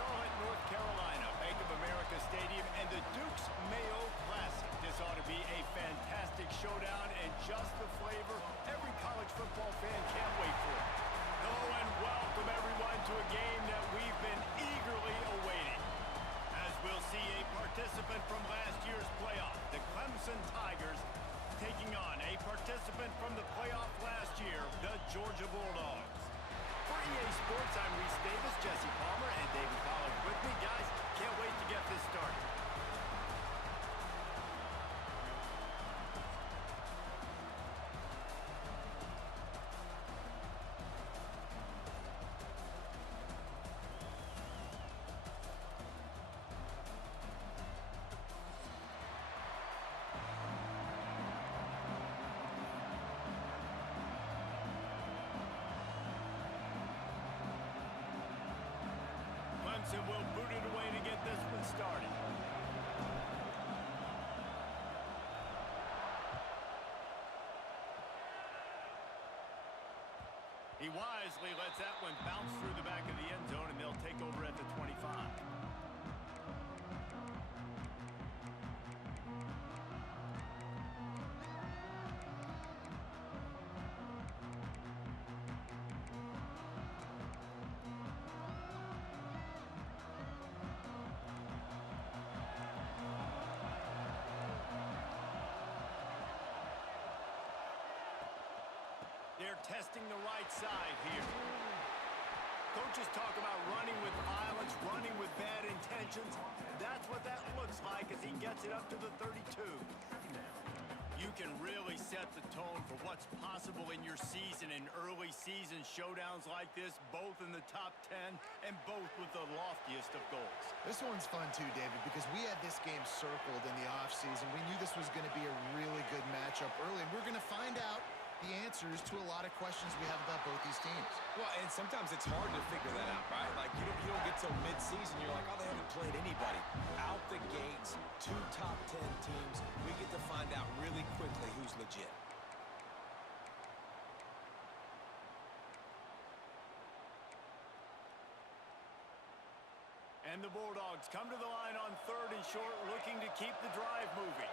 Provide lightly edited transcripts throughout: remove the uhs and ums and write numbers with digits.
Charlotte, North Carolina, Bank of America Stadium, and the Duke's Mayo Classic. This ought to be a fantastic showdown and just the flavor every college football fan can't wait for. Hello and welcome everyone to a game that we've been eagerly awaiting. As we'll see a participant from last year's playoff, the Clemson Tigers, taking on a participant from the playoff last year, the Georgia Bulldogs. For EA Sports, I'm Reese Davis, Jesse Palmer, and David Pollack with me. Guys, can't wait to get this started. Clemson will boot it away to get this one started. He wisely lets that one bounce through the back of the end zone, and they'll take over at the 25. They're testing the right side here. Coaches talk about running with violence, running with bad intentions. That's what that looks like as he gets it up to the 32. You can really set the tone for what's possible in your season in early season showdowns like this, both in the top 10 and both with the loftiest of goals. This one's fun too, David, because we had this game circled in the offseason. We knew this was going to be a really good matchup early, and we're going to find out the answers to a lot of questions we have about both these teams. Well, and sometimes it's hard to figure that out, right? Like, you don't get till mid-season, you're like, oh, they haven't played anybody. Out the gates, 2 top 10 teams, we get to find out really quickly who's legit. And the Bulldogs come to the line on 3rd and short, looking to keep the drive moving.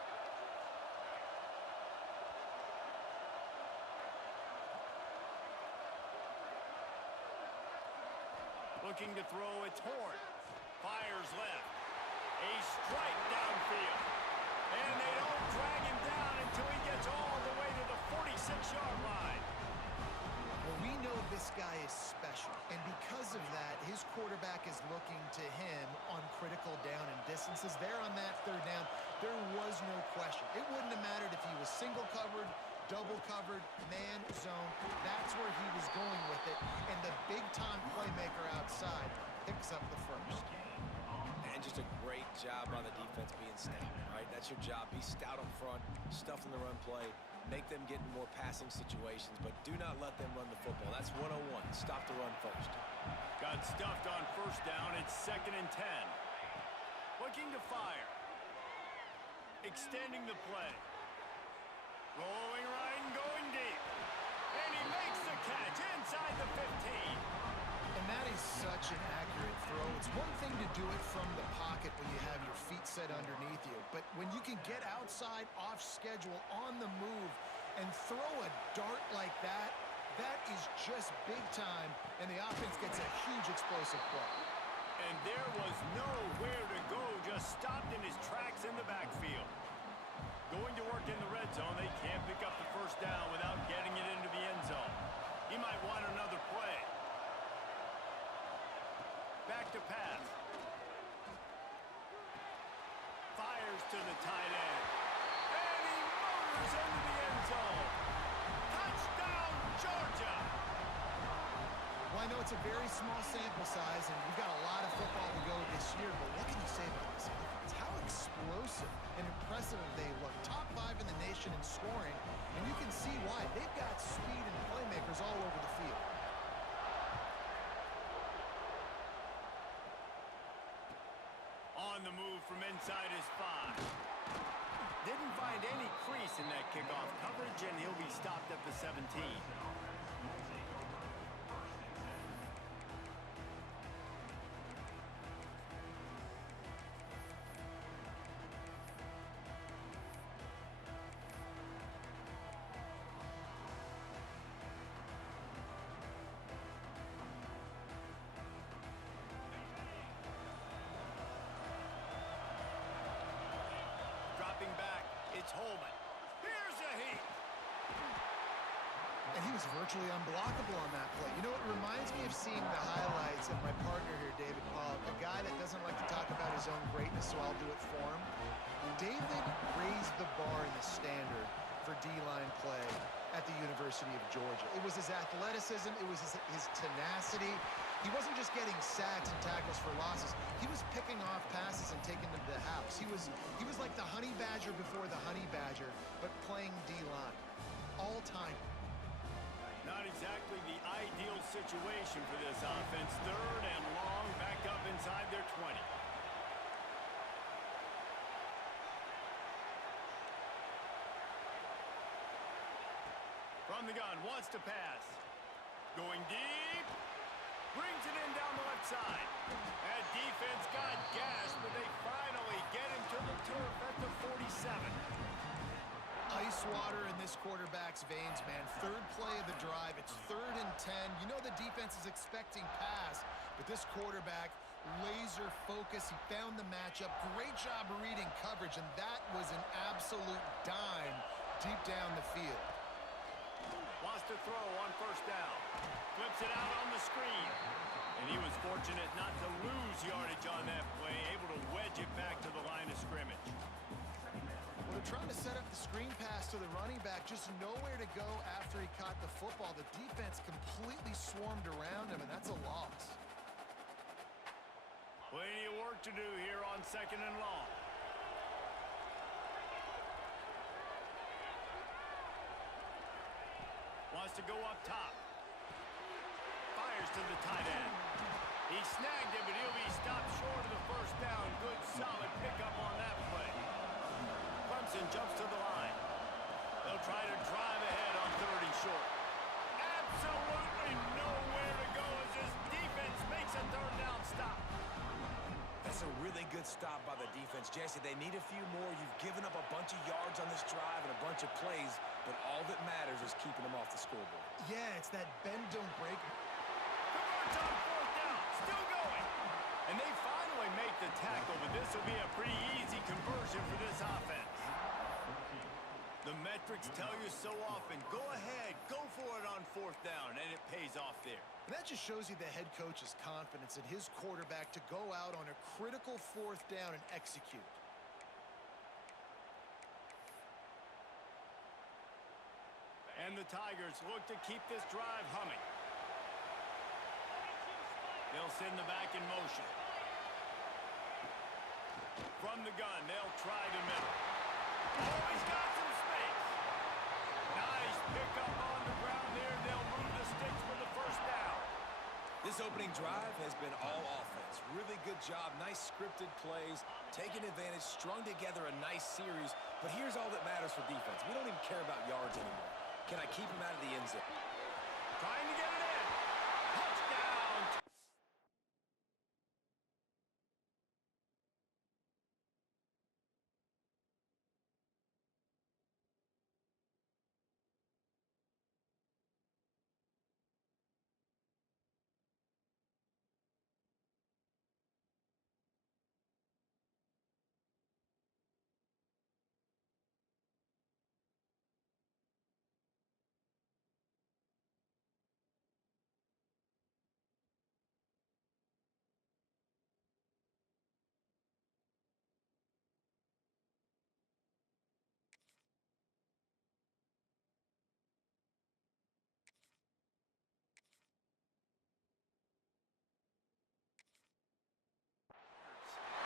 Looking to throw, it's Horn. Fires left. A strike downfield. And they don't drag him down until he gets all the way to the 46-yard line. Well, we know this guy is special, and because of that, his quarterback is looking to him on critical down and distances. There on that 3rd down, there was no question. It wouldn't have mattered if he was single covered, double covered, man zone. That's where he was going with it. And the big-time playmaker outside picks up the first. And just a great job on the defense being stout, right? That's your job. Be stout up front, stuff in the run play, make them get in more passing situations, but do not let them run the football. That's 101. Stop the run first. Got stuffed on 1st down. It's 2nd and 10. Looking to fire. Extending the play. Rolling right and going deep. And he makes the catch inside the 15. And that is such an accurate throw. It's one thing to do it from the pocket when you have your feet set underneath you, but when you can get outside, off schedule, on the move, and throw a dart like that, that is just big time, and the offense gets a huge explosive play. And there was nowhere to go, just stopped in his tracks in the backfield. Going to work in the red zone, they can't pick up the 1st down without getting it into the end zone. He might want another play. Back to pass. Fires to the tight end. And he motors into the end zone. Touchdown, Georgia! Well, I know it's a very small sample size, and we've got a lot of football to go this year, but what can you say about this offense? How explosive and impressive they look. Top 5 in the nation in scoring, and you can see why. They've got speed and playmakers all over the field. On the move from inside his 5. Didn't find any crease in that kickoff coverage, and he'll be stopped at the 17. Coleman. Here's a heat. And he was virtually unblockable on that play. You know, it reminds me of seeing the highlights of my partner here, David Pollock, a guy that doesn't like to talk about his own greatness, so I'll do it for him. David raised the bar in the standard for D-line play at the University of Georgia. It was his athleticism, it was his tenacity. He wasn't just getting sacks and tackles for losses. He was picking off passes and taking them to the house. He was like the honey badger before the honey badger, but playing D-line all time. Not exactly the ideal situation for this offense. Third and long, back up inside their 20. From the gun, wants to pass. Going deep. Brings it in down the left side. That defense got gas, but they finally get him to the turf at the 47. Ice water in this quarterback's veins, man. Third play of the drive. It's 3rd and 10. You know the defense is expecting pass, but this quarterback, laser focus. He found the matchup. Great job reading coverage, and that was an absolute dime deep down the field. Wants to throw on first down. Flips it out on the screen. And he was fortunate not to lose yardage on that play, able to wedge it back to the line of scrimmage. Well, they're trying to set up the screen pass to the running back, just nowhere to go after he caught the football. The defense completely swarmed around him, and that's a loss. Plenty of work to do here on 2nd and long. Wants to go up top. Fires to the tight end. He snagged it, but he'll be stopped short of the first down. Good, solid pickup on that play. Clemson jumps to the line. They'll try to drive ahead on 3rd and short. Absolutely nowhere to go as this defense makes a 3rd down stop. That's a really good stop by the defense. Jesse, they need a few more. You've given up a bunch of yards on this drive and a bunch of plays, but all that matters is keeping them off the scoreboard. Yeah, it's that bend, don't break. Converts on 4th down. Still going. And they finally make the tackle, but this will be a pretty easy conversion for this offense. The metrics tell you so often. Go ahead. Go for it on 4th down, and it pays off there. And that just shows you the head coach's confidence in his quarterback to go out on a critical 4th down and execute. And the Tigers look to keep this drive humming. They'll send the back in motion. From the gun, they'll try the middle. Oh, he's got some space. Nice pickup on the ground there. They'll move the sticks for the first down. This opening drive has been all offense. Really good job. Nice scripted plays. Taking advantage. Strung together a nice series. But here's all that matters for defense. We don't even care about yards anymore. Can I keep him out of the end zone? Trying to get it in. Touchdown.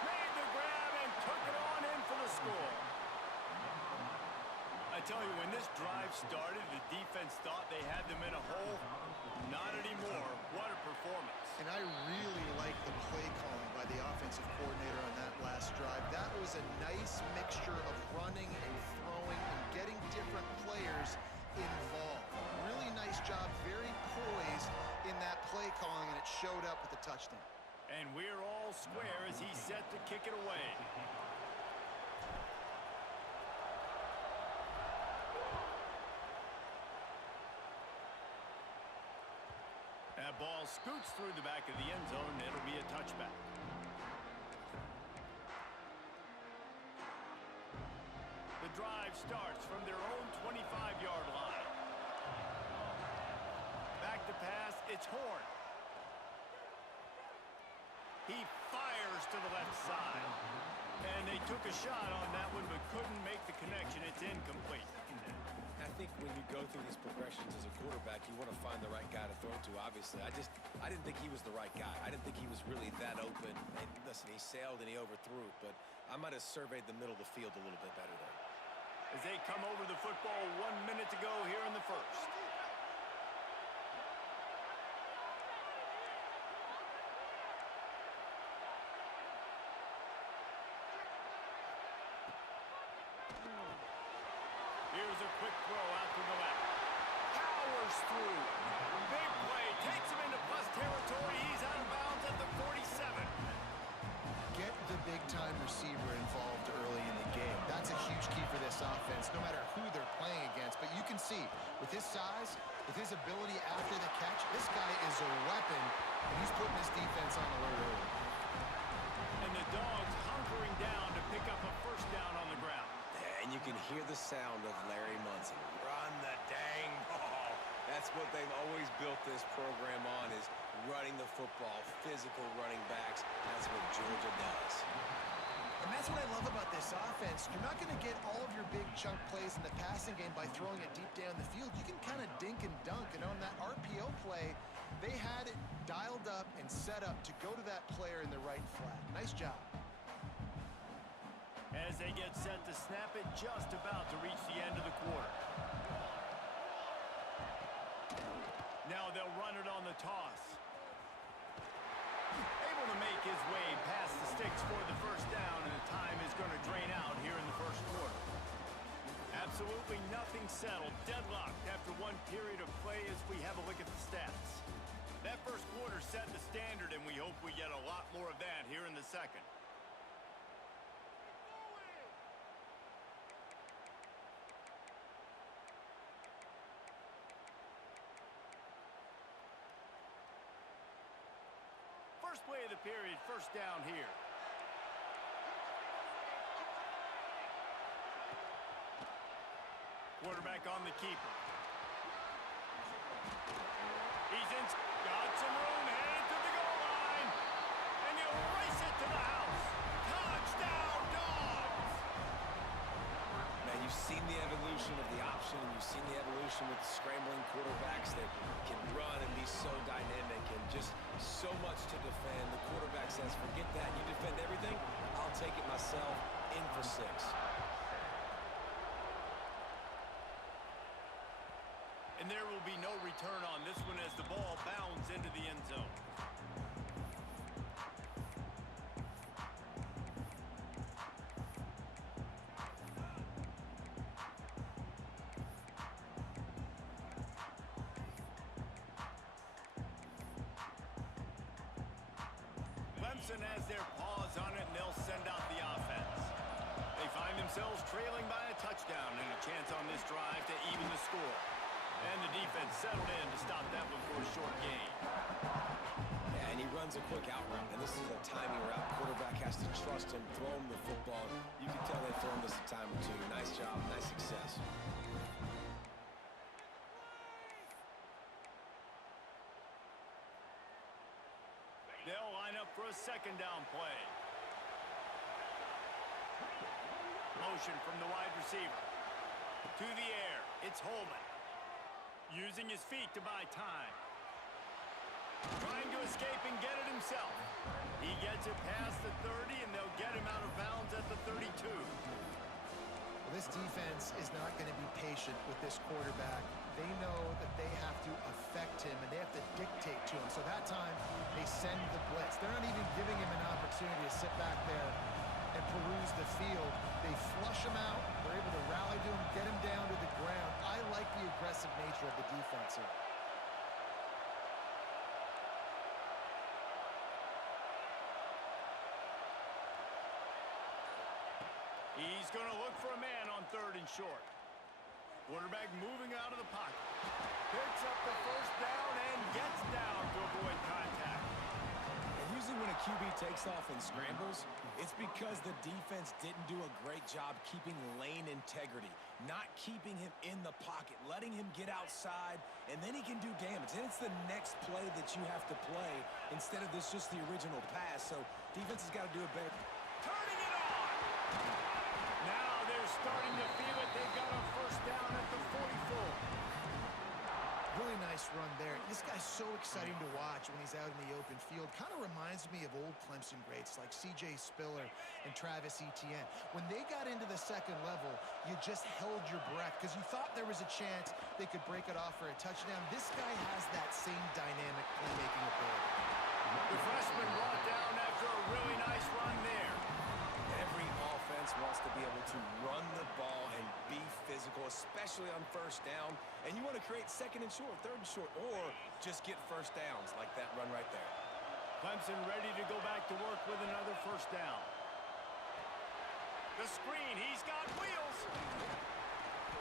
Made the grab and took it on in for the score. I tell you, when this drive started, the defense thought they had them in a hole. Not anymore. What a performance. And I really like the play calling by the offensive coordinator on that last drive. That was a nice mixture of running and throwing and getting different players involved. Really nice job, very poised in that play calling, and it showed up with the touchdown. And we're all square as he's set to kick it away. That ball scoots through the back of the end zone, and it'll be a touchback. The the drive starts from their own 25-yard line. Back to pass, it's Horn. He fires to the left side. And they took a shot on that one, but couldn't make the connection. It's incomplete. I think when you go through these progressions as a quarterback, you want to find the right guy to throw to, obviously. I didn't think he was the right guy. I didn't think he was really that open. And listen, he sailed and he overthrew it, but I might have surveyed the middle of the field a little bit better there. As they come over the football, 1 minute to go here in the first. Here's a quick throw out to the left. Powers through. Big play. Takes him into plus territory. He's out of bounds at the 47. Get the big-time receiver involved early in the game. That's a huge key for this offense, no matter who they're playing against. But you can see, with his size, with his ability after the catch, this guy is a weapon, and he's putting his defense on alert early. And the Dogs hunkering down to pick up a first down on the ground. And you can hear the sound of Larry Munson. Run the dang ball. That's what they've always built this program on, is running the football, physical running backs. That's what Georgia does. And that's what I love about this offense. You're not going to get all of your big chunk plays in the passing game by throwing it deep down the field. You can kind of dink and dunk. And on that RPO play, they had it dialed up and set up to go to that player in the right flat. Nice job. As they get set to snap it, just about to reach the end of the quarter. Now they'll run it on the toss. Able to make his way past the sticks for the first down, and the time is going to drain out here in the first quarter. Absolutely nothing settled. Deadlocked after one period of play as we have a look at the stats. That first quarter set the standard, and we hope we get a lot more of that here in the second. First play of the period, first down here. Quarterback on the keeper. He's in, got some room, headed to the goal line, and he'll race it to the house. Touchdown, Dogs! Now, you've seen the evolution of the option, and you've seen the evolution with scrambling quarterbacks that can run and be so dynamic and just so much to defend. The quarterback says, forget that. You defend everything, I'll take it myself. In for 6. And there will be no return on this one as the ball bounds into the end zone. Clemson has their paws on it, and they'll send out the offense. They find themselves trailing by a touchdown and a chance on this drive to even the score. And the defense settled in to stop that one for a short gain. Yeah, and he runs a quick out route, and this is a timing route. Quarterback has to trust him, throw him the football. You can tell they've thrown this a time or two. Nice job, nice success. They'll line up for a second down play. Motion from the wide receiver. To the air, it's Holman. Using his feet to buy time. Trying to escape and get it himself. He gets it past the 30, and they'll get him out of bounds at the 32. Well, this defense is not going to be patient with this quarterback. They know that they have to affect him, and they have to dictate to him. So that time, they send the blitz. They're not even giving him an opportunity to sit back there and peruse the field. They flush him out. They're able to rally to him, get him down to the ground. I like the aggressive nature of the defense here. He's going to look for a man on 3rd and short. Quarterback moving out of the pocket. Picks up the first down and gets down to avoid contact. And usually when a QB takes off and scrambles, it's because the defense didn't do a great job keeping lane integrity, not keeping him in the pocket, letting him get outside, and then he can do damage. And it's the next play that you have to play instead of just the original pass. So defense has got to do it better. Turning it on! Now they're starting to feel it. They've got a first down at the 44. Really nice run there. This guy's so exciting to watch when he's out in the open field. Kind of reminds me of old Clemson greats like C.J. Spiller and Travis Etienne. When they got into the second level, you just held your breath because you thought there was a chance they could break it off for a touchdown. This guy has that same dynamic playmaking ability. The freshman brought down after a really nice run there. Every offense wants to be able to run the ball and be physical, especially on first down. And you want to create second and short, third and short, or just get first downs like that run right there. Clemson ready to go back to work with another first down. The screen, he's got wheels.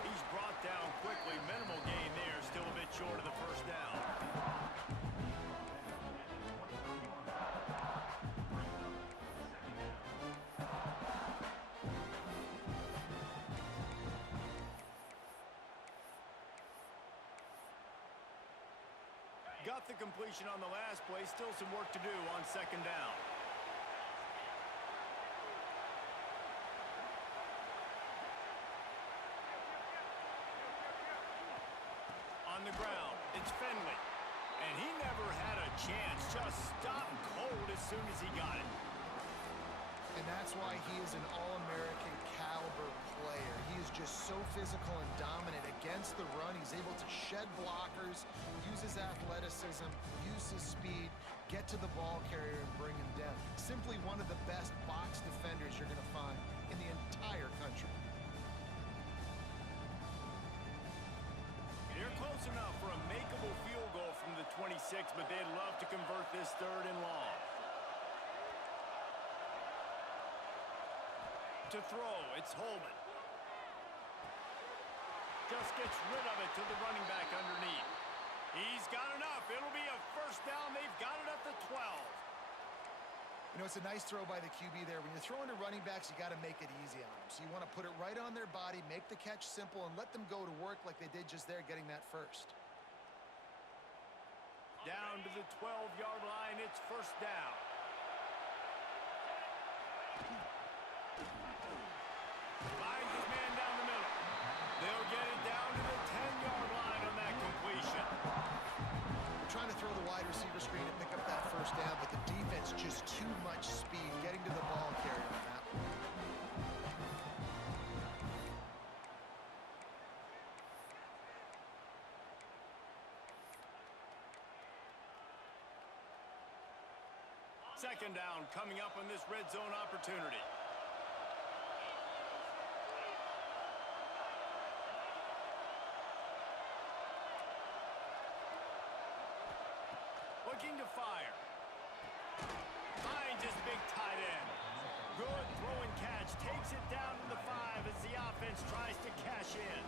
He's brought down quickly. Minimal gain there, still a bit short of the first down. Got the completion on the last play. Still some work to do on second down. On the ground, it's Finley. And he never had a chance. Just stopped cold as soon as he got it. And that's why he is an All-American caliber player. He is just so physical and dominant against the run. He's able to shed blockers, use his athleticism, use his speed, get to the ball carrier and bring him down. Simply one of the best box defenders you're going to find in the entire country. They're close enough for a makeable field goal from the 26, but they'd love to convert this third and long. To throw, it's Holman. Just gets rid of it to the running back underneath. He's got enough. It'll be a first down. They've got it at the 12. You know, it's a nice throw by the QB there. When you're throwing to running backs, you got to make it easy on them. So you want to put it right on their body, make the catch simple, and let them go to work like they did just there, getting that first. Down to the 12-yard line. It's first down. Finds his man down the middle. They'll get it down to the 10-yard line on that completion. They're trying to throw the wide receiver screen and pick up that first down, but the defense just too much speed getting to the ball carrier on that one. Second down coming up on this red zone opportunity. Looking to fire. Finds his big tight end. Good throw and catch. Takes it down to the 5 as the offense tries to cash in.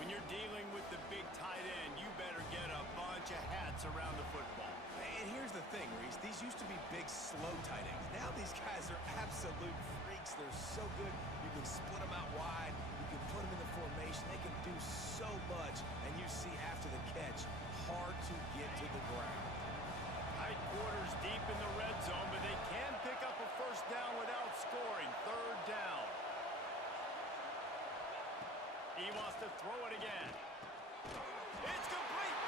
When you're dealing with the big tight end, you better get a bunch of hats around the football. And here's the thing, Reese. These used to be big, slow tight ends. Now these guys are absolute freaks. They're so good. You can split them out wide. You can put them in the formation. They can do so much. And you see after the catch, hard to get to the ground. Tight quarters deep in the red zone, but they can pick up a first down without scoring. Third down. He wants to throw it again. It's complete.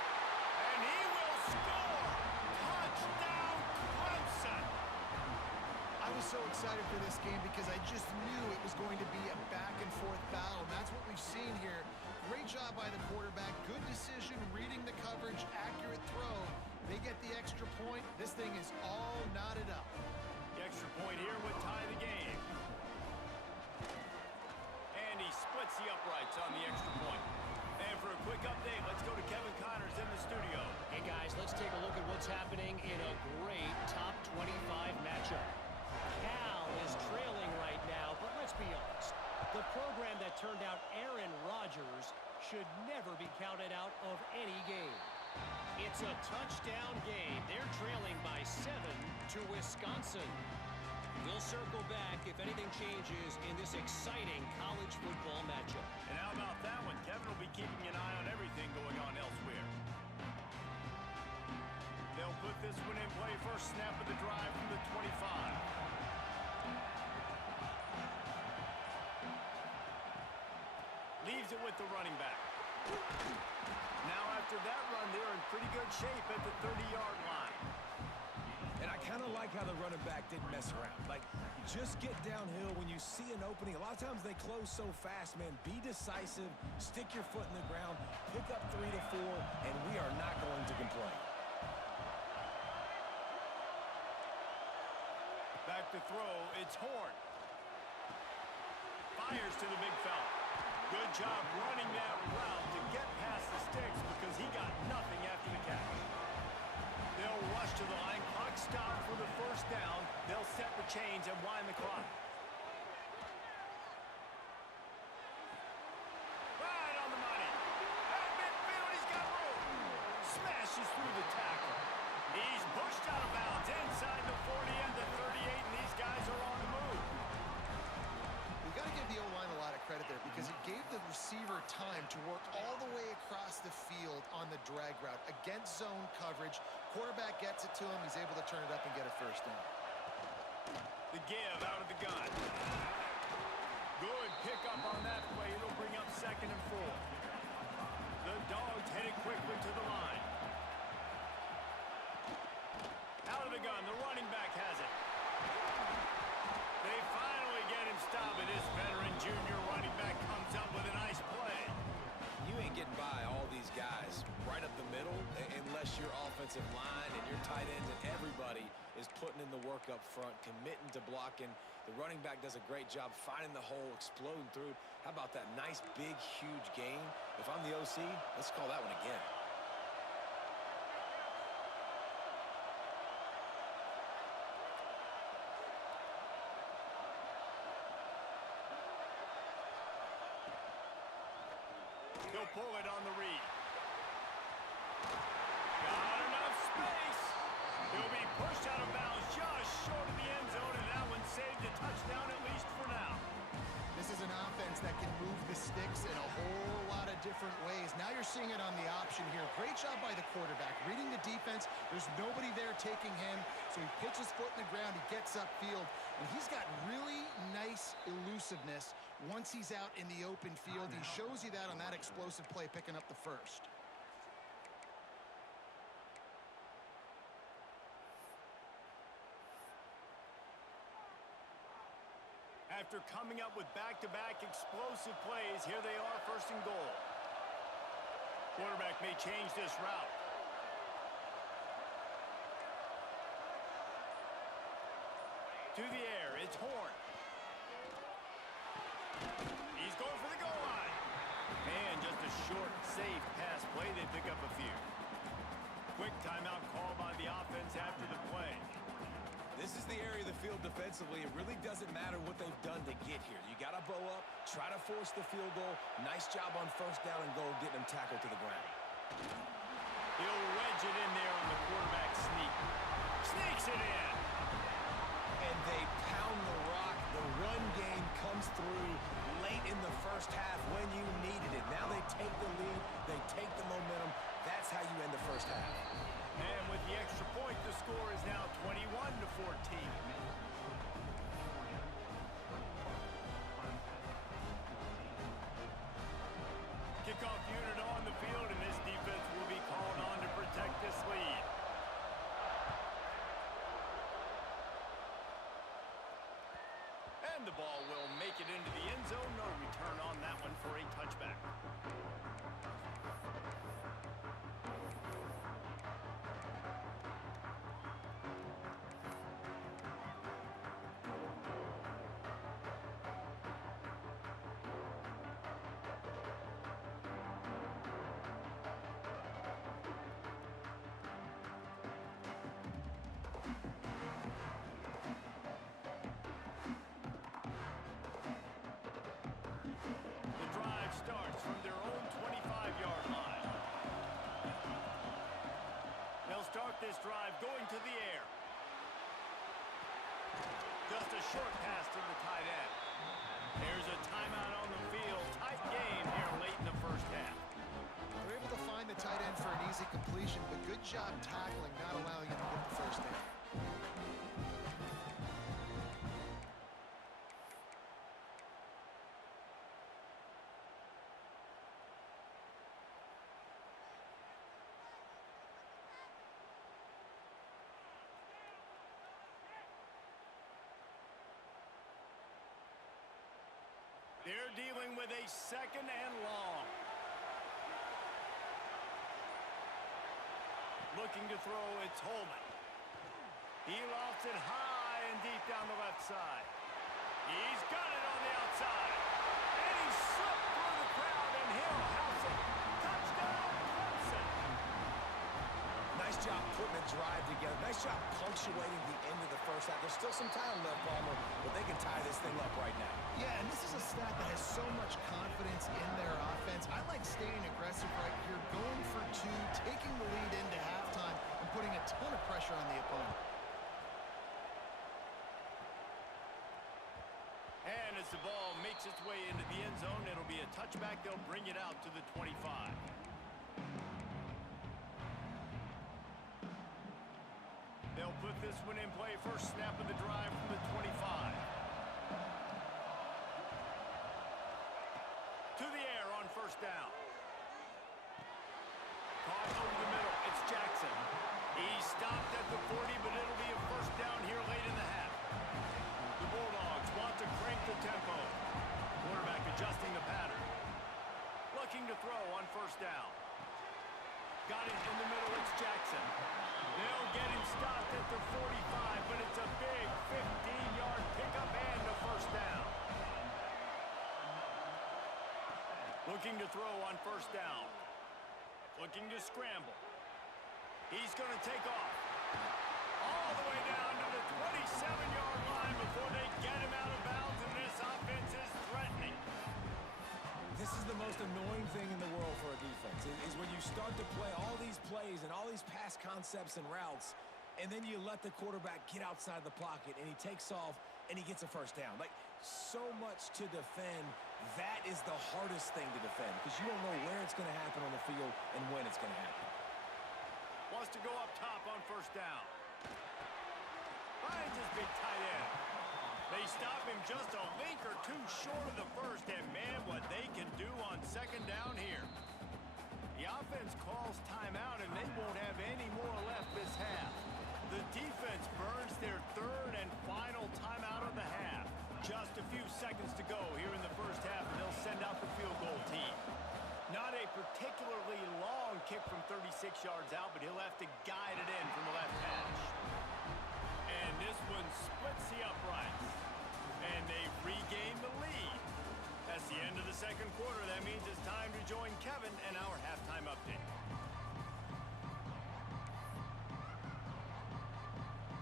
And he will score. Touchdown, Clemson. I was so excited for this game because I just knew it was going to be a back-and-forth battle, and that's what we've seen here. Great job by the quarterback. Good decision, reading the coverage, accurate throw. They get the extra point. This thing is all knotted up. The extra point here would tie the game. And he splits the uprights on the extra point. And for a quick update, let's go to Kevin Connors in the studio. Hey guys, let's take a look at what's happening in a great top 25 matchup. Cal is trailing right now, but let's be honest. The program that turned out Aaron Rodgers should never be counted out of any game. It's a touchdown game. They're trailing by 7 to to Wisconsin. We'll circle back if anything changes in this exciting college football matchup. And how about that one? Kevin will be keeping an eye on everything going on elsewhere. They'll put this one in play. First snap of the drive from the 25. Leaves it with the running back. Now after that run, they're in pretty good shape at the 30-yard line. And I kind of like how the running back didn't mess around. Like, just get downhill when you see an opening. A lot of times they close so fast, man. Be decisive, stick your foot in the ground, pick up 3 to 4, and we are not going to complain. Back to throw, it's Horn. Fires to the big fella. Good job running that route to get past the sticks because he got nothing after the catch. They'll rush to the line. Clock stopped for the first down. They'll set the chains and wind the clock. Right on the money. At midfield, he's got room. Smashes through the tackle. He's pushed out of bounds inside the 40 and the 38, and these guys are on the move. We got to give the O-line a lot of credit there because it gave the receiver time to work all the way across the field on the drag route against zone coverage. Quarterback gets it to him. He's able to turn it up and get a first down. The give out of the gun. Good pickup on that play. It'll bring up 2nd and 4. The Dogs headed quickly to the line. Out of the gun. The running back has it. They finally get him stopped. This veteran junior running back comes up with a nice play. You ain't getting by all these guys right up the middle unless your offensive line and your tight ends and everybody is putting in the work up front, committing to blocking. The running back does a great job finding the hole, exploding through. How about that nice, big, huge gain? If I'm the OC, let's call that one again. He'll pull it on the read. Got enough space. He'll be pushed out of bounds just short of the end zone, and that one saved a touchdown at least for now. This is an offense that can move the sticks in a whole lot of different ways. Now you're seeing it on the option here. Great job by the quarterback. Reading the defense, there's nobody there taking him, so he puts his foot in the ground, he gets upfield, and he's got really nice elusiveness once he's out in the open field. He shows you that on that explosive play, picking up the first. After coming up with back-to-back explosive plays, here they are, 1st and goal. Quarterback may change this route. To the air, it's Horn. He's going for the goal line. And just a short, safe pass play. They pick up a few. Quick timeout call by the offense after the play. This is the area of the field defensively. It really doesn't matter what they've done to get here. You got to bow up, try to force the field goal. Nice job on 1st down and goal, getting them tackled to the ground. He'll wedge it in there on the quarterback sneak. Sneaks it in. And they pound the rock. The run game comes through late in the 1st half when you needed it. Now they take the lead. They take the momentum. That's how you end the 1st half. And with the extra point, the score is now 21-14. Kickoff unit on the field, and this defense will be called on to protect this lead. And the ball will make it into the end zone. No return on that one for a touchback. Starts from their own 25-yard line. They'll start this drive going to the air. a short pass to the tight end. There's a timeout on the field. Tight game here late in the first half. They're able to find the tight end for an easy completion, but good job tackling, not allowing him to get the first down. They're dealing with a second and long. Looking to throw, it's Holman. He lofts it high and deep down the left side. He's got it on the outside. And he slipped through the crowd, and he'll house it. Touchdown, Clemson. Nice job putting a drive together. Nice job punctuating the end of the first half. There's still some time left, Palmer, but they can tie this thing up right now. Yeah, and this is a stat that has so much confidence in their offense. I like staying aggressive right here, going for two, taking the lead into halftime, and putting a ton of pressure on the opponent. And as the ball makes its way into the end zone, it'll be a touchback. They'll bring it out to the 25. They'll put this one in play. First snap of the drive from the 25. To the air on first down. Caught over the middle. It's Jackson. He stopped at the 40, but it'll be a first down here late in the half. The Bulldogs want to crank the tempo. Quarterback adjusting the pattern. Looking to throw on first down. Got it in the middle. It's Jackson. They'll get him stopped at the 45, but it's a big 15-yard pickup and a first down. Looking to throw on first down. Looking to scramble. He's going to take off. All the way down to the 27-yard line before they get him out of bounds, and this offense is threatening. This is the most annoying thing in the world for a defense, is when you start to play all these plays and all these pass concepts and routes, and then you let the quarterback get outside the pocket, and he takes off, and he gets a first down. Like, so much to defend. That is the hardest thing to defend, because you don't know where it's going to happen on the field and when it's going to happen. Wants to go up top on first down. Finds his big tight end. They stop him just a link or two short of the first, and man, what they can do on second down here. The offense calls timeout, and they won't have any more left this half. The defense burns their third and final timeout of the half. Just a few seconds to go here in the first half, and they'll send out the field goal team. Not a particularly long kick from 36 yards out, but he'll have to guide it in from the left hash. And this one splits the uprights. And they've regained the lead. That's the end of the second quarter. That means it's time to join Kevin and our halftime update.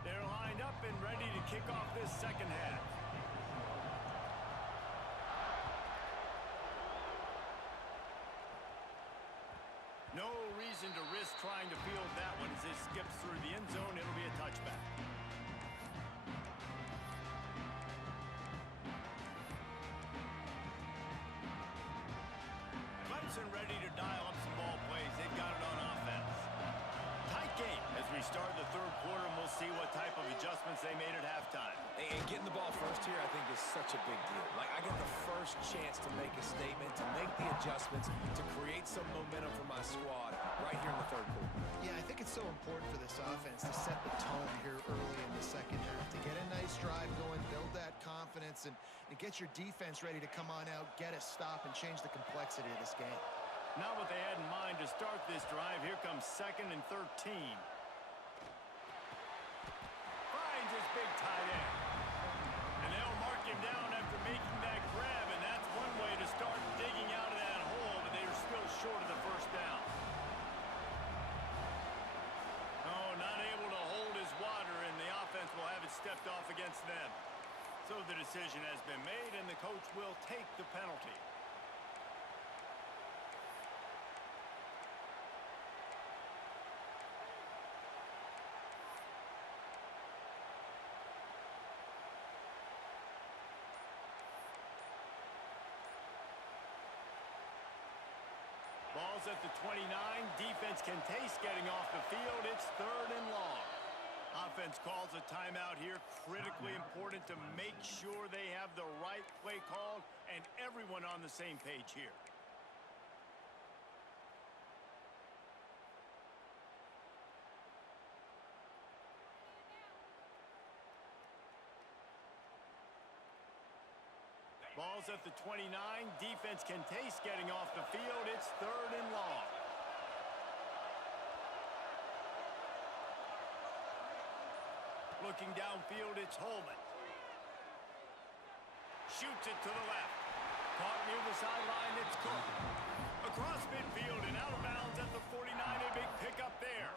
They're lined up and ready to kick off this second half. No reason to risk trying to field that one as it skips through the end zone. It'll be a touchback. Clemson ready to dial up some ball plays. They've got it on offense. Tight game as we start the third quarter, and we'll see what type of adjustments they made at halftime. And getting the ball first here, I think, is such a big deal. Like, I get the first chance to make a statement, to make the adjustments, to create some momentum for my squad right here in the third quarter. Yeah, I think it's so important for this offense to set the tone here early in the second half, to get a nice drive going, build that confidence, and get your defense ready to come on out, get a stop, and change the complexity of this game. Not what they had in mind to start this drive. Here comes 2nd and 13. Finds his big tight end. And they'll mark him down after making that grab, and that's one way to start digging out of that hole, but they are still short of the first down. Oh, not able to hold his water, and the offense will have it stepped off against them. So the decision has been made, and the coach will take the penalty. Ball's at the 29. Defense can taste getting off the field. It's 3rd and long. Offense calls a timeout here. Critically important to make sure they have the right play called and everyone on the same page here. Ball's at the 29. Defense can taste getting off the field. It's 3rd and long. Looking downfield, it's Holman. Shoots it to the left. Caught near the sideline, it's Cook. Across midfield and out of bounds at the 49. A big pickup there.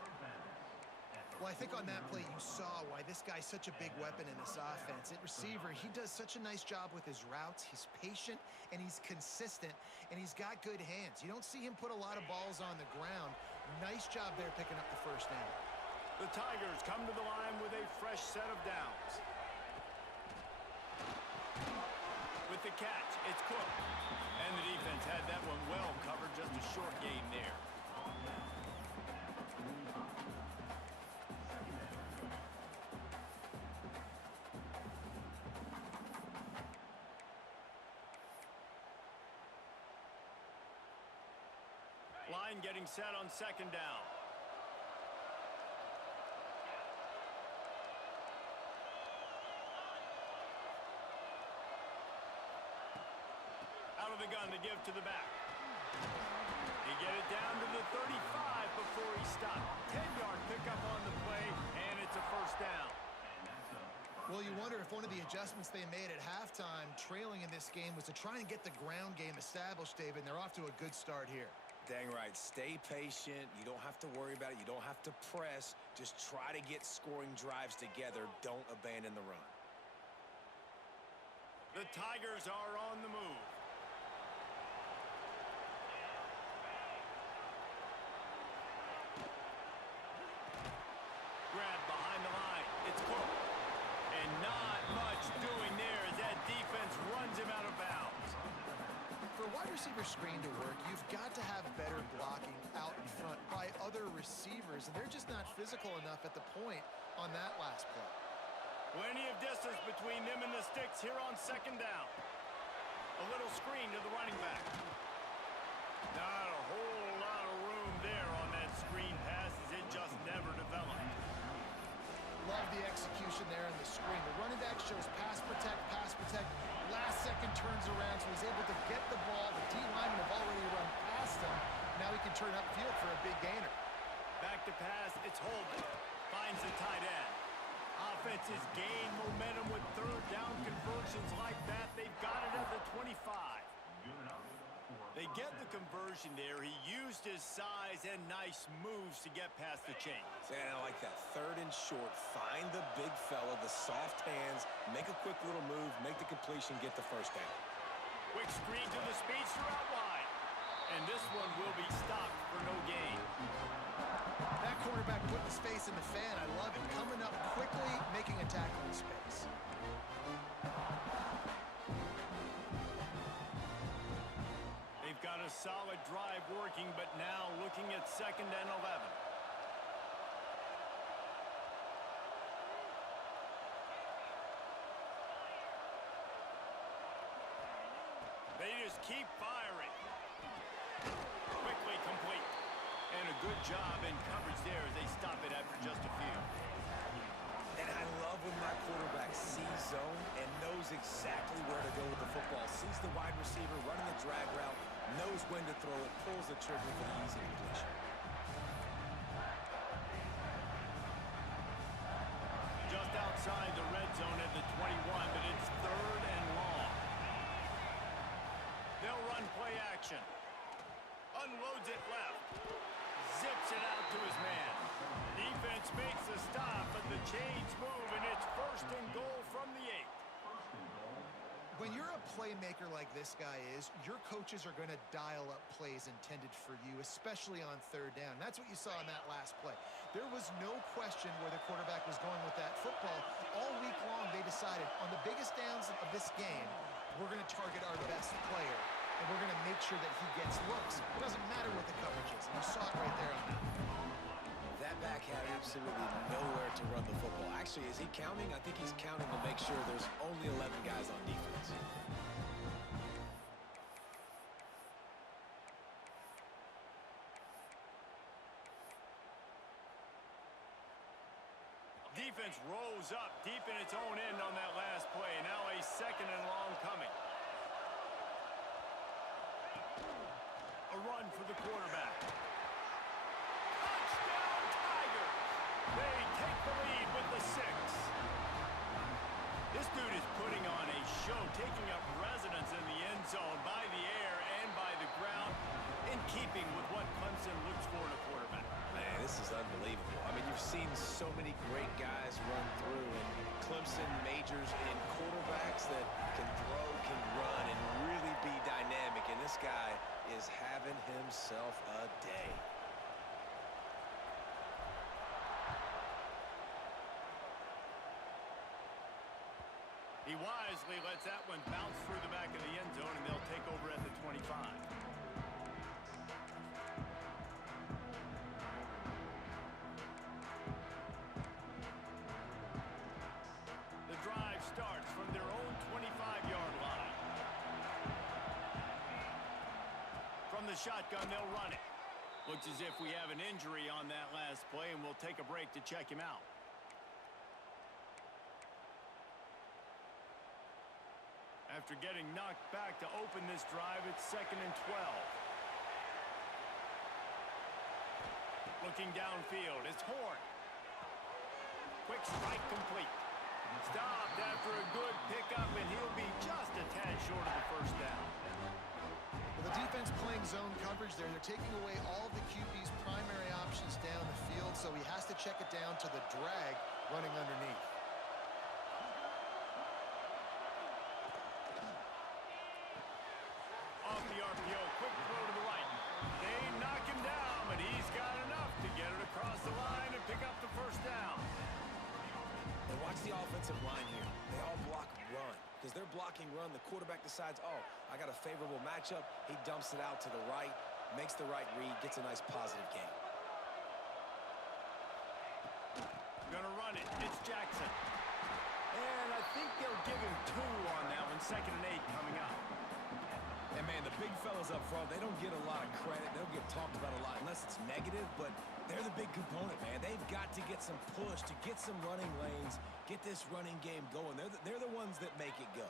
Well, I think on that play you saw why this guy's such a big weapon in this offense. At receiver, he does such a nice job with his routes. He's patient, and he's consistent, and he's got good hands. You don't see him put a lot of balls on the ground. Nice job there picking up the first down. The Tigers come to the line with a fresh set of downs. With the catch, it's Cook. And the defense had that one well covered, just a short gain there. Line getting set on 2nd down. Out of the gun to give to the back. He get it down to the 35 before he stopped. 10-yard pickup on the play, and it's a first down. Well, you wonder if one of the adjustments they made at halftime, trailing in this game, was to try and get the ground game established, David, and they're off to a good start here. Dang right. Stay patient. You don't have to worry about it. You don't have to press. Just try to get scoring drives together. Don't abandon the run. The Tigers are on the move. Grab behind the line. It's Cook. And not much doing there as that defense runs him out of bounds. For a wide receiver screen to work, you've got to have better blocking out in front by other receivers, and they're just not physical enough at the point on that last play. Plenty of distance between them and the sticks here on 2nd down. A little screen to the running back. Not a whole lot of room there on that screen pass as it just never developed. Love the execution there in the screen. The running back shows pass protect. Last second turns around, so he's able to get the ball. The D-linemen have already run past him. Now he can turn upfield for a big gainer. Back to pass, it's Holman. Finds the tight end. Offenses gain momentum with 3rd down conversions like that. They've got it at the 25. They get the conversion there. He used his size and nice moves to get past the chains. And I like that. 3rd and short. Find the big fella, the soft hands, make a quick little move, make the completion, get the first down. Quick screen to the speedster out wide. And this one will be stopped for no gain. That quarterback putting his face in the fan. I love it. Coming up quickly, making a tackle in space. They've got a solid drive working, but now looking at 2nd and 11. They just keep firing. Quickly complete. And a good job in coverage there as they stop it after just a few. And I love when my quarterback sees zone and knows exactly where to go with the football. Sees the wide receiver running the drag route, knows when to throw it, pulls the trigger for the easy completion. Just outside the red zone at the 21, but it's 3rd and long. They'll run play action. Unloads it left. Zips it out to his man. Defense makes the stop, but the chains move, and it's 1st and goal from the 8. When you're a playmaker like this guy is, your coaches are going to dial up plays intended for you, especially on 3rd down. That's what you saw in that last play. There was no question where the quarterback was going with that football. All week long, they decided on the biggest downs of this game, we're going to target our best player. and we're going to make sure that he gets looks. It doesn't matter what the coverage is. You saw it right there on that. That back had absolutely nowhere to run the football. Actually, is he counting? I think he's counting to make sure there's only 11 guys on defense. Defense rolls up deep in its own end on that last play. Now a second and long coming. A run for the quarterback. Touchdown, Tigers! They take the lead with the 6. This dude is putting on a show, taking up residence in the end zone by the air and by the ground, in keeping with what Clemson looks for in a quarterback. Man, this is unbelievable. I mean, you've seen so many great guys run through, and Clemson majors in quarterbacks that can throw, can run, and really be dynamic, and this guy is having himself a day. He wisely lets that one bounce through the back of the end zone, and they'll take over at the 25. The drive starts from their own 25-yard line. From the shotgun, they'll run it. Looks as if we have an injury on that last play, and we'll take a break to check him out. After getting knocked back to open this drive, it's 2nd and 12. Looking downfield, it's Horn. Quick strike complete. Stopped after a good pickup, and he'll be just a tad short of the first down. Well, the defense playing zone coverage there. They're taking away all of the QB's primary options down the field, so he has to check it down to the drag running underneath. Off the RPO, quick throw to the right. They knock him down, but he's got enough to get it across the line and pick up the first down. And watch the offensive line here. They all block run. Because they're blocking run, the quarterback decides, oh, I got a favorable matchup. He dumps it out to the right, makes the right read, gets a nice positive gain. Gonna run it. It's Jackson. And I think they'll give him 2 on that one. 2nd and 8 coming up. And, man, the big fellas up front, they don't get a lot of credit. They don't get talked about a lot unless it's negative, but they're the big component, man. They've got to get some push, to get some running lanes, get this running game going. They're the ones that make it go.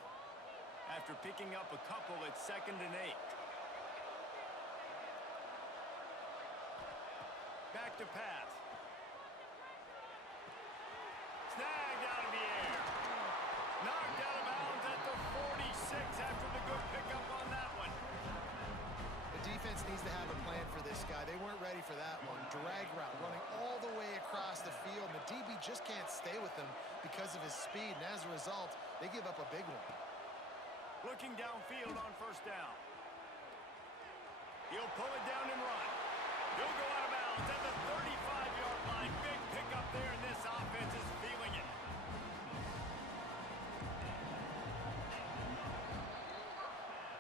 After picking up a couple, it's 2nd and 8. Back to pass. Snagged out of the air. Knocked out of bounds at the 46 after the good pickup on that one. The defense needs to have a plan for this guy. They weren't ready for that one. Drag route running all the way across the field. And the DB just can't stay with him because of his speed. And as a result, they give up a big one. Looking downfield on first down. He'll pull it down and run. He'll go out of bounds at the 35-yard line. Big pickup there, and this offense is feeling it.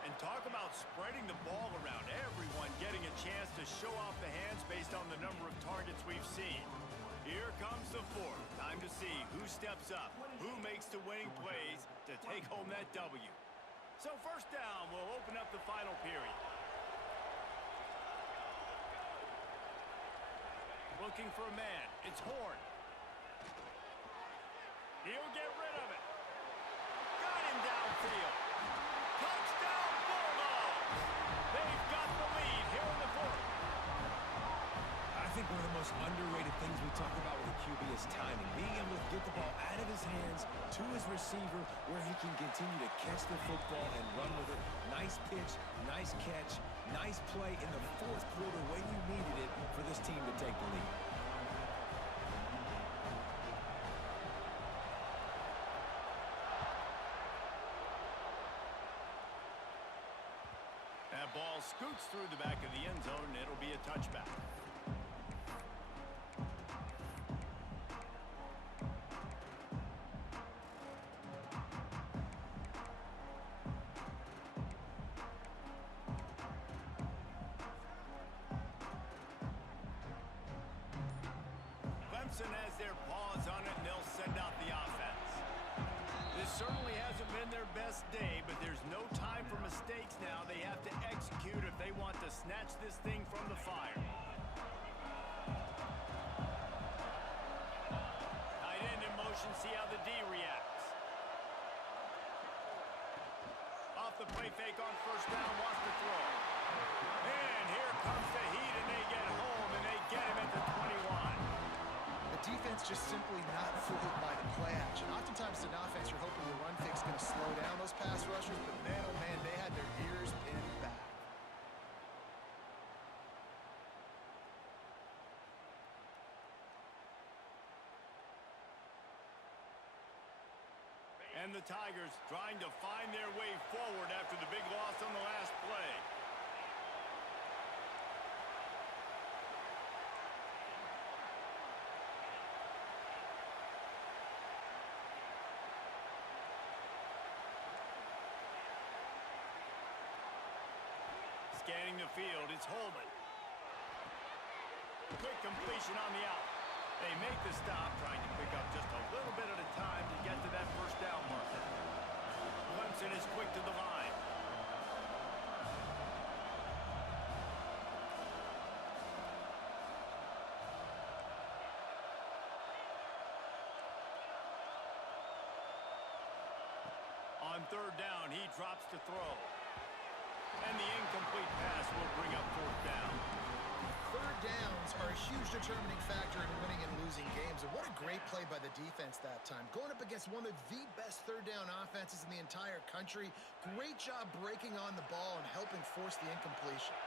And talk about spreading the ball around. Everyone getting a chance to show off the hands based on the number of targets we've seen. Here comes the 4th. Time to see who steps up, who makes the winning plays to take home that W. So first down will open up the final period. Looking for a man. It's Horn. He'll get rid of it. Got him downfield. Touchdown Bulldogs! They've got the lead here in the 4th. I think one of the most underrated things we talk about with a QB is timing. Being able to get the ball out of his hands to his receiver where he can continue to catch the football and run with it. Nice pitch, nice catch, nice play in the 4th quarter when you needed it for this team to take the lead. That ball scoots through the back of the end zone, and it'll be a touchback. Clemson has their paws on it, and they'll send out the offense. This certainly hasn't been their best day, but there's no time for mistakes now. They have to execute if they want to snatch this thing from the fire. Tight end in motion, see how the D reacts. Off the play fake on first down, wants to throw. And here comes the heat, and they get home, and they get him at the 21. The defense just simply not fooled by the play action. Oftentimes, in offense, you're hoping the run fix is going to slow down those pass rushers, but man, oh man, they had their ears pinned back. And the Tigers trying to find their way forward after the big loss on the last play. Scanning the field, it's Holman. Quick completion on the out. They make the stop, trying to pick up just a little bit at a time to get to that first down marker. Clemson is quick to the line. On third down, he drops to throw. And the incomplete pass will bring up fourth down. Third downs are a huge determining factor in winning and losing games, and what a great play by the defense that time. Going up against one of the best third down offenses in the entire country. Great job breaking on the ball and helping force the incompletion.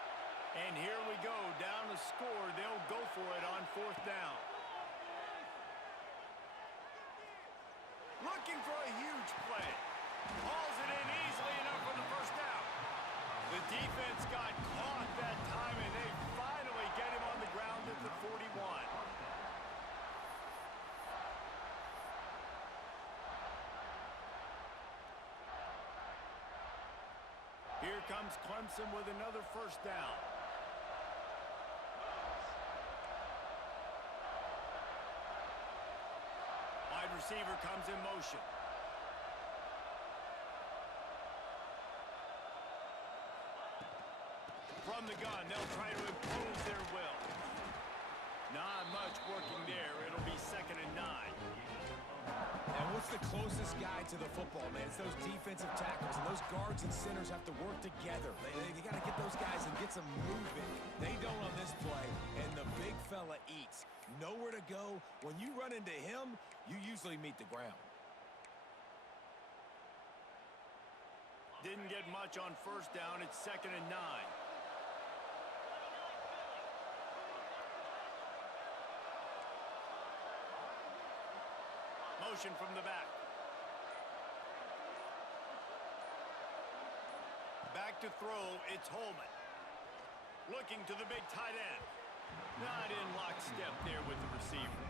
And here we go, down to score. They'll go for it on fourth down. Looking for a huge play. Hauls it in easily enough for the first down. The defense got caught that time, and they finally get him on the ground at the 41. Here comes Clemson with another first down. Wide receiver comes in motion. From the gun, they'll try to impose their will. Not much working there. It'll be 2nd and 9. And what's the closest guy to the football, man? It's those defensive tackles, and those guards and centers have to work together. They got to get those guys and get some movement. They don't on this play, and the big fella eats. Nowhere to go. When you run into him, you usually meet the ground. Didn't get much on first down. It's 2nd and 9. Motion from the back. Back to throw, it's Holman. Looking to the big tight end. Not in lockstep there with the receiver.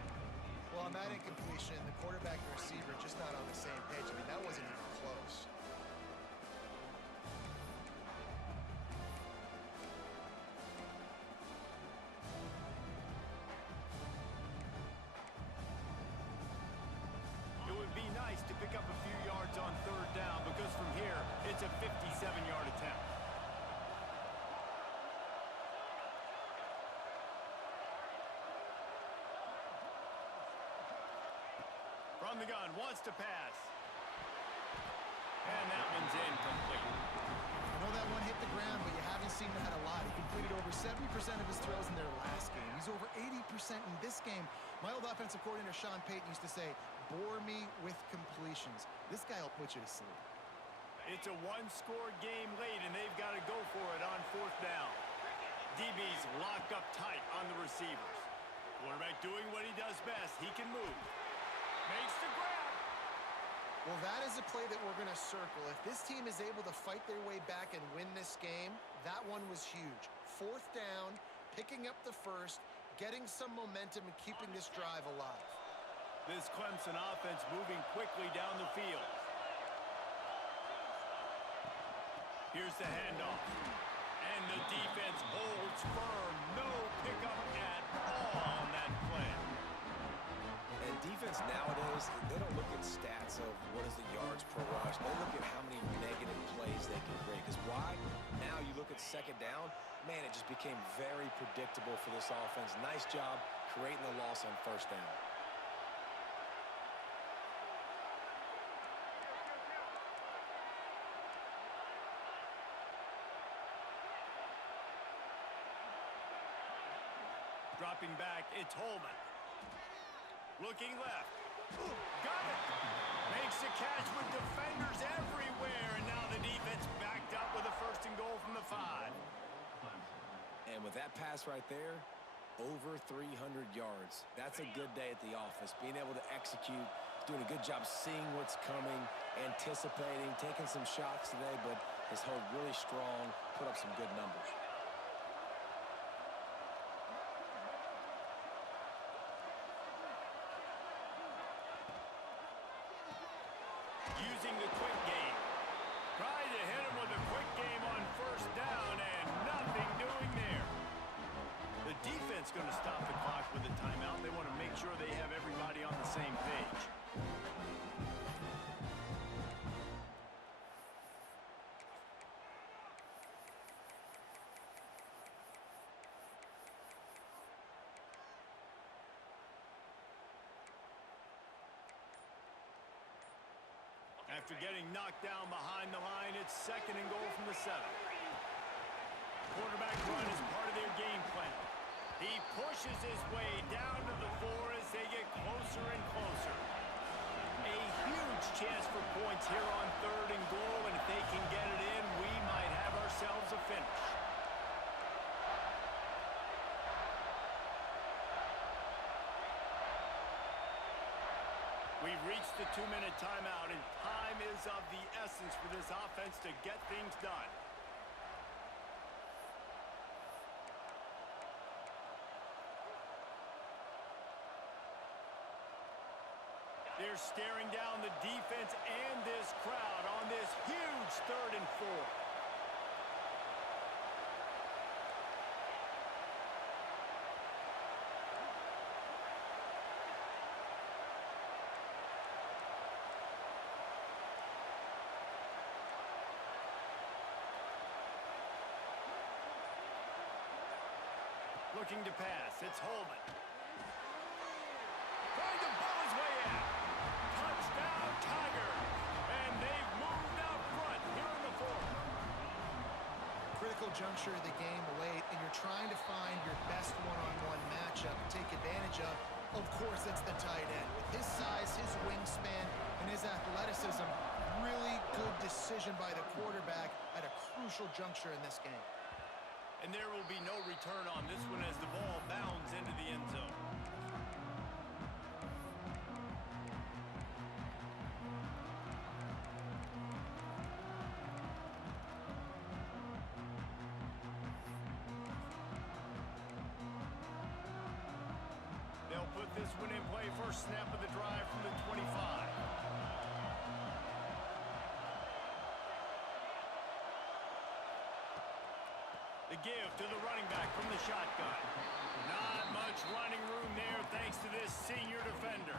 Well, on that incompletion, the quarterback and receiver just not on the same page. I mean, that wasn't even close. It would be nice to pick up a few yards on third down, because from here, it's a 57-yard attempt. From the gun, wants to pass. And that one's incomplete. I know that one hit the ground, but you haven't seen that a lot. He completed over 70% of his throws in their last game. He's over 80% in this game. My old offensive coordinator, Sean Payton, used to say, bore me with completions. This guy will put you to sleep. It's a one-score game late, and they've got to go for it on fourth down. DB's locked up tight on the receivers. Quarterback doing what he does best. He can move. Makes the grab. Well, that is a play that we're going to circle. If this team is able to fight their way back and win this game, that one was huge. Fourth down, picking up the first, getting some momentum and keeping this drive alive. This Clemson offense moving quickly down the field. Here's the handoff. And the defense holds firm. No pickup at all on that play. defense nowadays, they don't look at stats of what is the yards per rush. They look at how many negative plays they can create. Because why? Now you look at second down, man, it just became very predictable for this offense. Nice job creating the loss on first down. Dropping back, it's Holman. Looking left. Got it. Makes a catch with defenders everywhere. And now the defense backed up with a 1st and goal from the 5. And with that pass right there, over 300 yards. That's a good day at the office. Being able to execute, doing a good job seeing what's coming, anticipating, taking some shots today, but his hold really strong, put up some good numbers. Using the quick game. Tried to hit him with a quick game on 1st down, and nothing doing there. The defense going to stop the clock with a timeout. They want to make sure they have everybody on the same page. After getting knocked down behind the line, it's 2nd and goal from the 7. Quarterback run is part of their game plan. He pushes his way down to the 4 as they get closer and closer. A huge chance for points here on 3rd and goal, and if they can get it in, we might have ourselves a finish. We've reached the 2-minute timeout, and time is of the essence for this offense to get things done. They're staring down the defense and this crowd on this huge 3rd and 4. Looking to pass, it's Holman. Trying to bow his way out. Touchdown, Tigers. And they've moved out front here in the 4th. Critical juncture of the game late, and you're trying to find your best one-on-one matchup to take advantage of. Of course, it's the tight end. With his size, his wingspan, and his athleticism, really good decision by the quarterback at a crucial juncture in this game. And there will be no return on this one as the ball bounds into the end zone. They'll put this one in play. First snap of the drive from the 25. The give to the running back from the shotgun. Not much running room there thanks to this senior defender.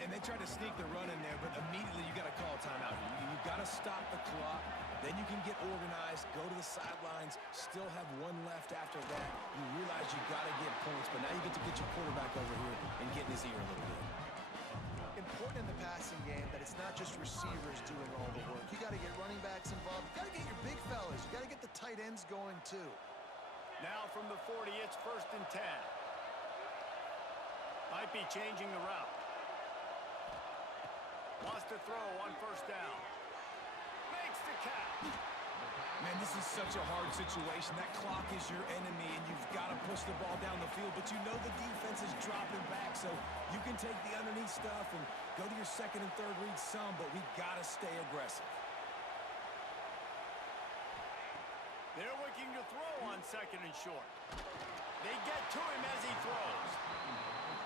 And they tried to sneak the run in there, but immediately you got to call a timeout. You got to stop the clock. Then you can get organized, go to the sidelines, still have one left after that. You realize you got to get points, but now you get to get your quarterback over here and get in his ear a little bit. Important in the passing game that it's not just receivers doing all the work. You got to get running backs involved. You got to get your big fellas. You got to get the tight ends going too. Now from the 40, it's 1st and 10. Might be changing the route. Wants to throw on 1st down. Makes the catch. Man, this is such a hard situation. That clock is your enemy, and you've got to push the ball down the field, but you know the defense is dropping back, so you can take the underneath stuff and go to your 2nd and 3rd read some, but we got to stay aggressive. They're looking to throw on 2nd and short. They get to him as he throws.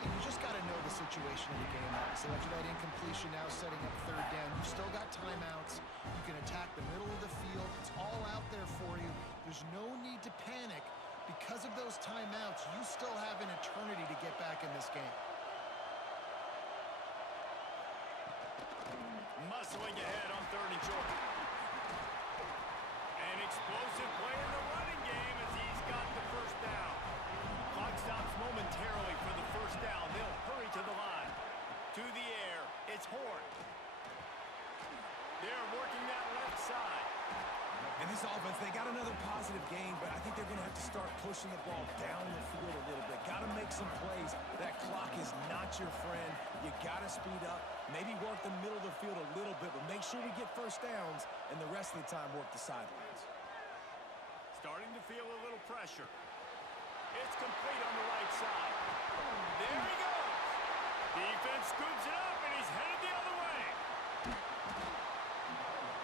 And you just got to know the situation of the game. So after that incompletion, now setting up 3rd down, you've still got timeouts. You can attack the middle of the field. It's all out there for you. There's no need to panic. Because of those timeouts, you still have an eternity to get back in this game. Scrambling ahead on 3rd and short. An explosive play in the running game as he's got the first down. Clock stops momentarily for the first down. They'll hurry to the line. To the air, it's Horn. They're working that left side. And this offense, they got another positive game, but I think they're going to have to start pushing the ball down the field a little bit. Got to make some plays. That clock is not your friend. You got to speed up. Maybe work the middle of the field a little bit, but make sure we get first downs, and the rest of the time work the sidelines. Starting to feel a little pressure. It's complete on the right side. There he goes. Defense scoops it up, and he's headed the other way.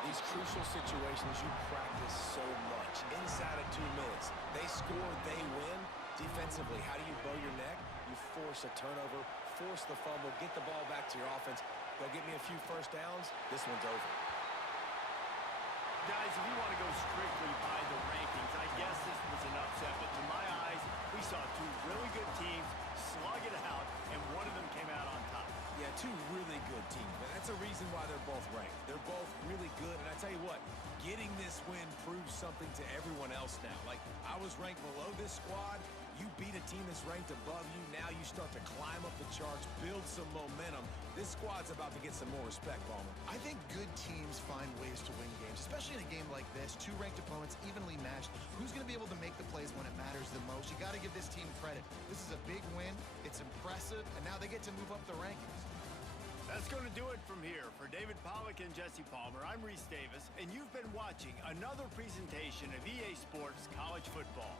These crucial situations you practice so much. Inside of 2 minutes, they score, they win. Defensively, how do you bow your neck? You force a turnover, force the fumble, get the ball back to your offense. They'll get me a few first downs. This one's over. Guys, if you want to go strictly by the rankings, I guess this was an upset, but to my eyes, we saw 2 really good teams slug it out, and one of them came out on top. Yeah, 2 really good teams, man. That's a reason why they're both ranked. They're both really good, and I tell you what, getting this win proves something to everyone else now. Like, I was ranked below this squad. You beat a team that's ranked above you. Now you start to climb up the charts, build some momentum. This squad's about to get some more respect, Ballmer. I think good teams find ways to win games, especially in a game like this. 2 ranked opponents, evenly matched. Who's going to be able to make the plays when it matters the most? You got to give this team credit. This is a big win. It's impressive, and now they get to move up the rankings. That's going to do it from here. For David Pollack and Jesse Palmer, I'm Reese Davis, and you've been watching another presentation of EA Sports College Football.